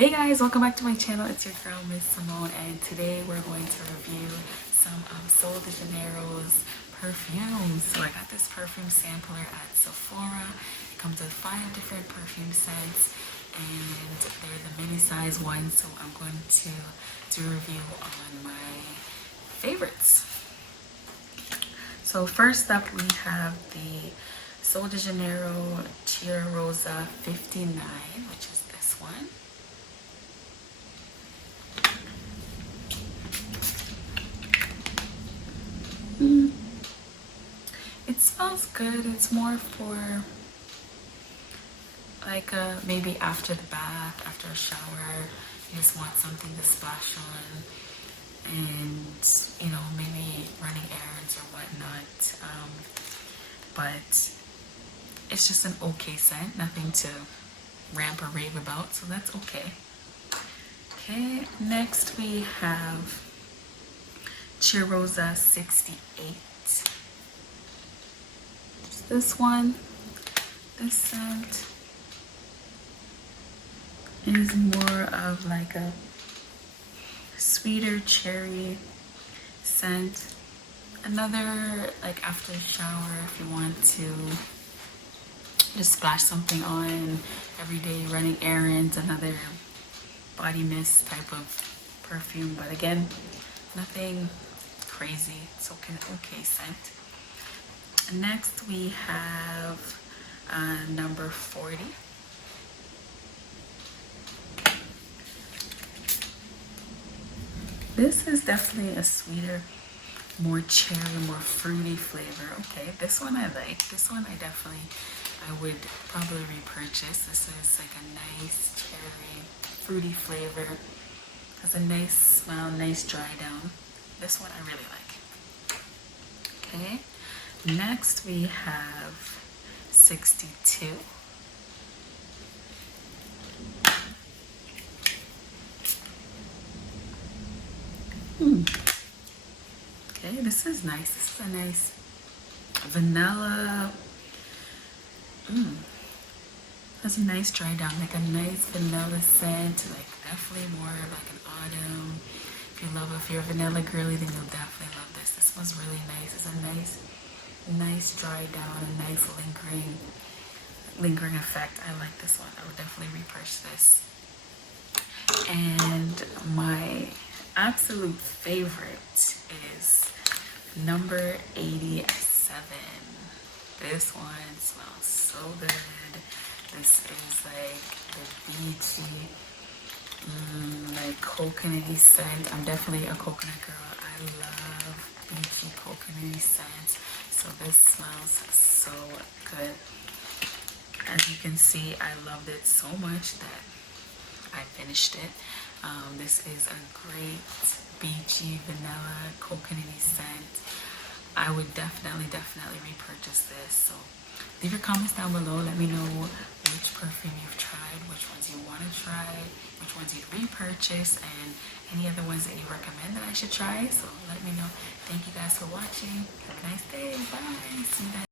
Hey guys, welcome back to my channel. It's your girl Miss Simone, and today we're going to review some of Sol de Janeiro's perfumes. So I got this perfume sampler at Sephora. It comes with 5 different perfume scents and they're the mini size ones, so I'm going to do a review on my favorites. So first up we have the Sol de Janeiro Rosa 59, which is this one. It smells good. It's more for like maybe after the bath, after a shower, you just want something to splash on, and you know, maybe running errands or whatnot. But it's just an okay scent, nothing to rant or rave about, so that's okay. Okay, next we have Rosa 68. This one, this scent is more of like a sweeter cherry scent. Another like after a shower, if you want to just splash something on every day, running errands, another body mist type of perfume, but again, nothing crazy. It's okay scent. Next we have number 40. This is definitely a sweeter, more cherry, more fruity flavor. Okay, this one I like. This one I would probably repurchase. This is like a nice cherry, fruity flavor. Has a nice smell, nice dry down. This one I really like. Okay. Next we have 62. Okay, this is nice. This is a nice vanilla. Has a nice dry down, like a nice vanilla scent, like definitely more like an autumn. If you're a vanilla girly, then you'll definitely love this. This one's really nice. It's a nice dry down, a nice lingering effect. I like this one. I would definitely repurchase this. And my absolute favorite is number 87. This one smells so good. This is like the beachy, like coconutty scent. I'm definitely a coconut girl. I love beachy coconutty scents. So this smells so good. As you can see, I loved it so much that I finished it. This is a great beachy vanilla coconutty scent. I would definitely repurchase this. So leave your comments down below. Let me know which perfume you've tried, which ones you want to try, which ones you'd repurchase, and any other ones that you recommend that I should try. So let me know. Thank you guys for watching. Have a nice day. Bye. See you guys.